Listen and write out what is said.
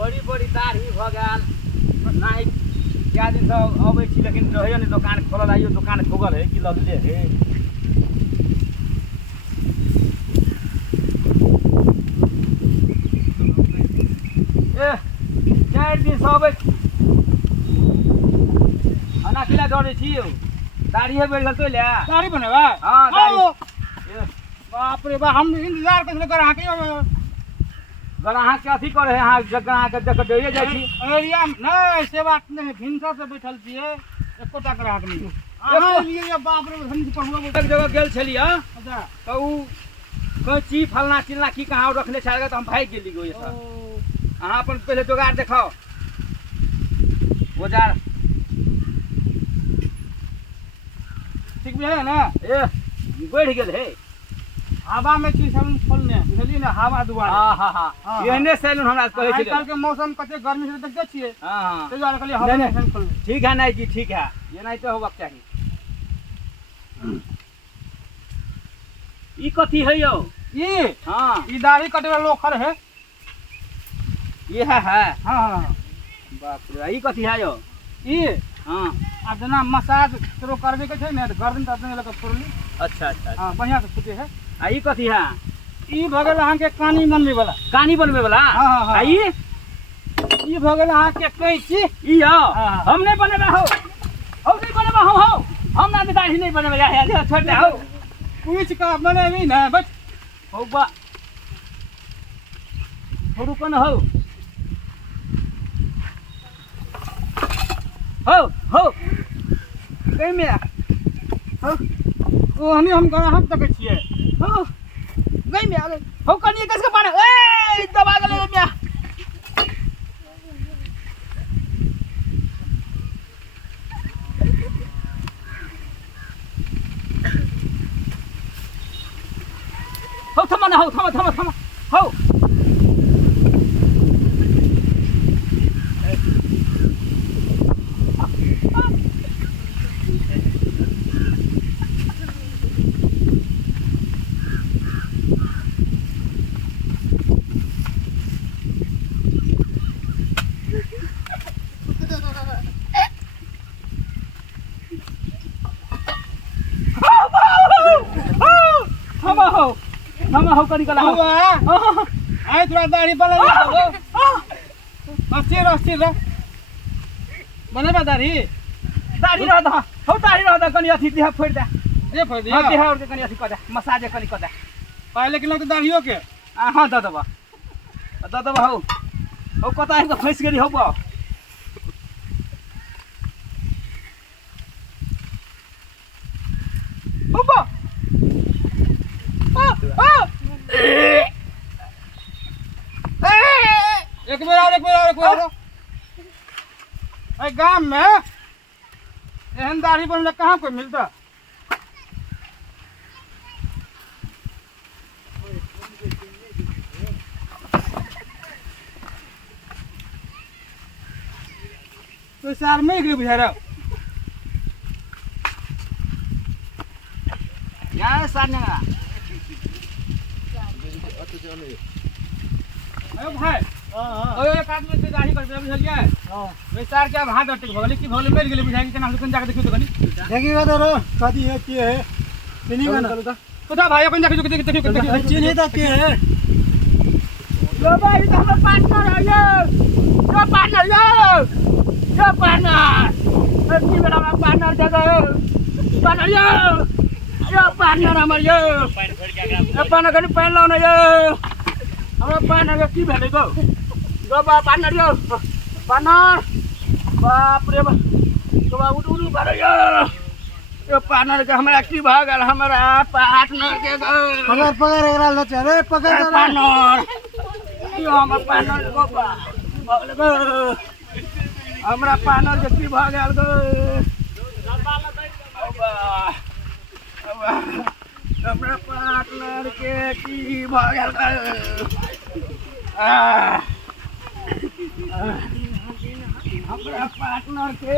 बड़ी बड़ी दाढ़ी भ गेल नहीं क्या दिन से अबै छी लेकिन रहैयो नहीं दुकान खोलल आइयो दुकान ठोकल है कि लगले है ए 4 दिन से अबै अना किला डरे छी यौ दाढ़ी बढ़ गेल तो ले दाढ़ी बनेबा हां दाढ़ी बाप रे बा हम इंतजार कर कर आके गराहा के अथी करे है हां गराहा के देख डरे जाय छी एरिया नहीं से बात नहीं भिनसा से बैठल छिए एकोटा ग्राहक नहीं अहाँ लिए बाप रे हम पहुआ एक जगह गेल छली हां अच्छा तो उ कोची फलना चिलना की कहां रखले छाड़ तो हम भाग गेली गो ये सब अहाँ अपन पहले जोगाड़ देखाओ औजार ठीक भी है ना ए बढ़ गेल है हवा में चीज हम खोलने बुझलिए ना हवा दुआरे हां हां हां एहने सैलून हमरा कहै छै आजकल के मौसम कते गर्मी से देखते छिए हां हां ते दुआरे कहलिए हवा में खोल ठीक है नहीं जी ठीक है ये नहीं तो होबाक चाहिए ई कथी है यो ये हां ई दाढ़ी कटे वाला लोखर है ये है हां हां बाप रे ई कथी है यो ये हां अब जना मसाज करो करबे के छै ने गर्दन त अपने लगा फोड़ली अच्छा अच्छा हां बढ़िया से फुटे है आ ई कथी है ई भगल अहाँ के कानी बनबे वाला कानी बनबे वाला हां हां आ ई भगल अहाँ के कैची ई हो हाँ। हम नहीं बनेबे हो नहीं बनेबे हो हम ना दाढ़ी नहीं बनेबे या छोड़ दे हो कुछ का बनेबी ना बस हो बा थोड़ू कन हो कहीं में ओ हनी हम ग्राहक तक छिए हो गई में आगे हो कनी कैसे पानी ए दबा गेले मिया हो थमा ना हो थमा हो थमा हो कनी कला हो आए थोड़ा दाढ़ी बना दो अस्थिर बनेबा दाढ़ी रहता हो दाढ़ी रहता कनी अथी देह फोड़ दे ये फोड़ दिया देह और कनी अथी कर दे मसाज कनी कर दे पहले के लोग दाढ़ियों के हां द दबा हो कता है फंस गेली हो बा हो बा एक बार अरे गांव में एहन दाढ़ी बनले कहाँ कोई मिलता तो सार में एक बुझा रहा यार सारने अरे भाई ओए एक आदमी से दाढ़ी कर दे बुझलिए हां वे सार के हाथ अटक भगले की भगले मेर गेले बुझाई के ना दुकान जाके देखियो तो कनी देखिएगा तो कथी है के है चिनिएगा ना तो था भाई अपन जाके देखियो चिनिए तो के है यो भाई तो हम पार्टनर है यो पार्टनर की बेटा में पार्टनर जगह पार्टनर यो पार्टनर हमर यो अपन कनी पहन लो ना यो हमरा पार्टनर की भेले गो पार्टनर यो पार्टनर बाप रे बा तो उड़ करे यो पार्टनर के हमरा की भागल हमरा पार्टनर के पकड़ एकरा ल चले पकड़ पार्टनर यो हमर पार्टनर को भागल गो हमरा पार्टनर के की भागल गो हमरा पार्टनर के की भागल गो हमरा पार्टनर के